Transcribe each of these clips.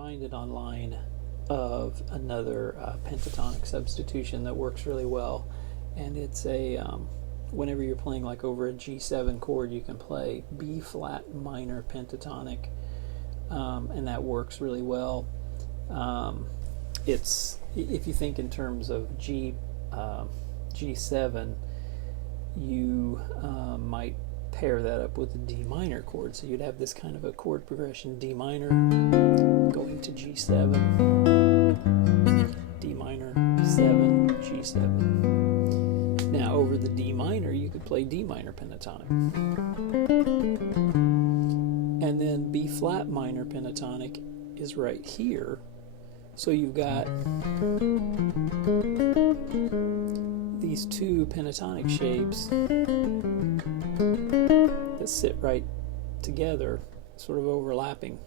reminded online of another pentatonic substitution that works really well, and it's a whenever you're playing like over a G7 chord, you can play B flat minor pentatonic, and that works really well. It's, if you think in terms of G7, you might pair that up with a D minor chord, so you'd have this kind of a chord progression: D minor going to G7, D minor 7, G7. Now over the D minor you could play D minor pentatonic, and then B flat minor pentatonic is right here, so you've got these two pentatonic shapes that sit right together, sort of overlapping,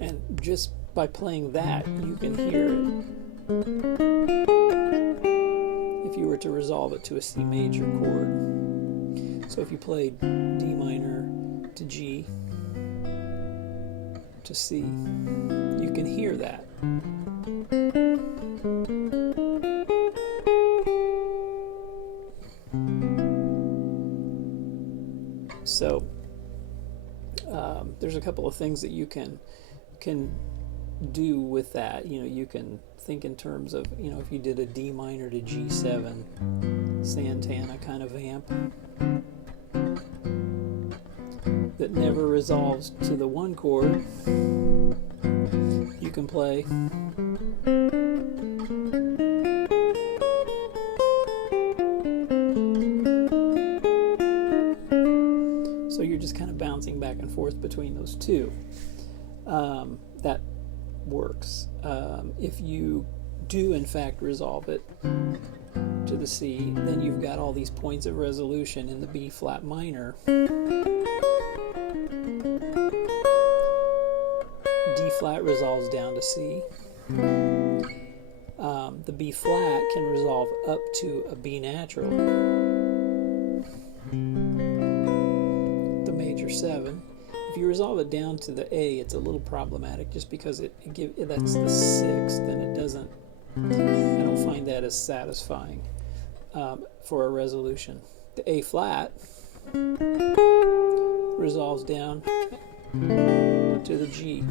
and just by playing that you can hear it. If you were to resolve it to a C major chord, so if you played D minor to G to C, you can hear that. So there's a couple of things that you can do with that. You can think in terms of, if you did a D minor to G7 Santana kind of amp that never resolves to the one chord, you can play so you're just kind of bouncing back and forth between those two. That works. If you do in fact resolve it to the C, then you've got all these points of resolution in the B flat minor. D flat resolves down to C. The B flat can resolve up to a B natural, the major 7. If you resolve it down to the A, it's a little problematic, just because that's the 6th, and I don't find that as satisfying for a resolution. The A flat resolves down to the G.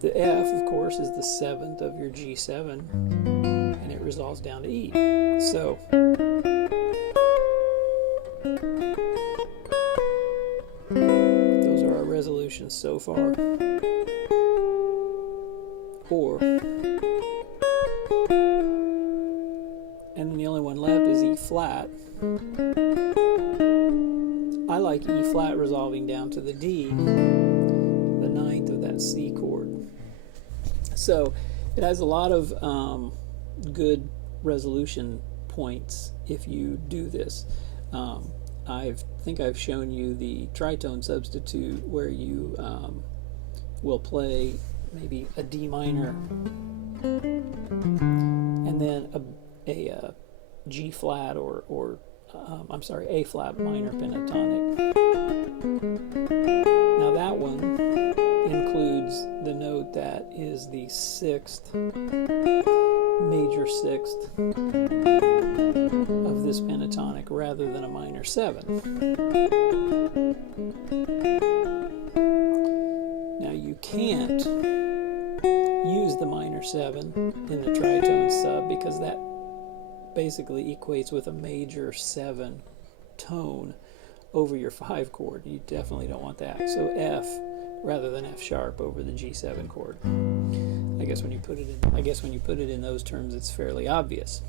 The F, of course, is the 7th of your G7, and it resolves down to E. So those are our resolutions so far. And then the only one left is E flat. I like E flat resolving down to the D, the 9th of that C chord. So it has a lot of good resolution points if you do this. I think I've shown you the tritone substitute, where you will play maybe a D minor and then a G flat or A flat minor pentatonic. Now that one includes the note that is the 6th, major 6th of this pentatonic, rather than a minor 7. Now you can't use the minor 7 in the tritone sub, because that basically equates with a major 7 tone over your 5 chord. You definitely don't want that. So F rather than F sharp over the G7 chord. I guess when you put it in those terms, it's fairly obvious.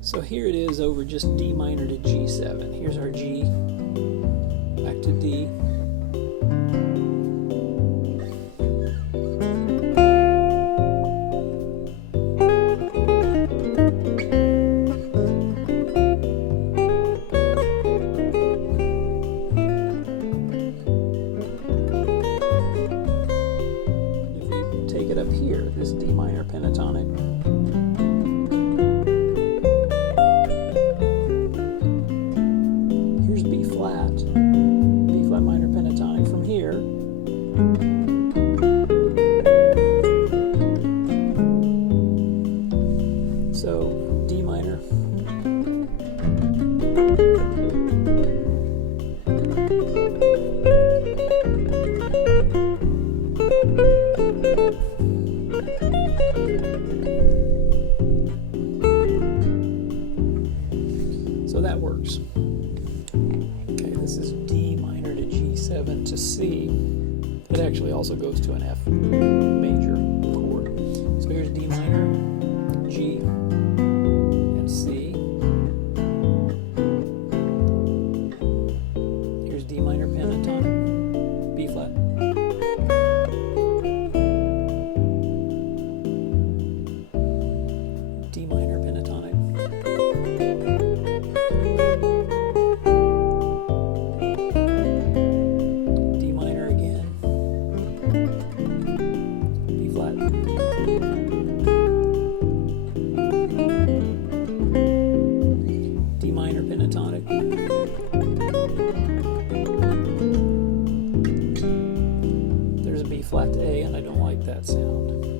So here it is over just D minor to G7. Here's our G, back to D. Up here, this D minor pentatonic. Here's B flat minor pentatonic from here. So D minor. So that works. Okay, this is D minor to G7 to C. It actually also goes to an F major chord. So here's D minor, G, and C. Here's D minor pentatonic, B flat. D minor pentatonic. D minor again. B flat. D minor pentatonic. There's a B flat to A, and I don't like that sound.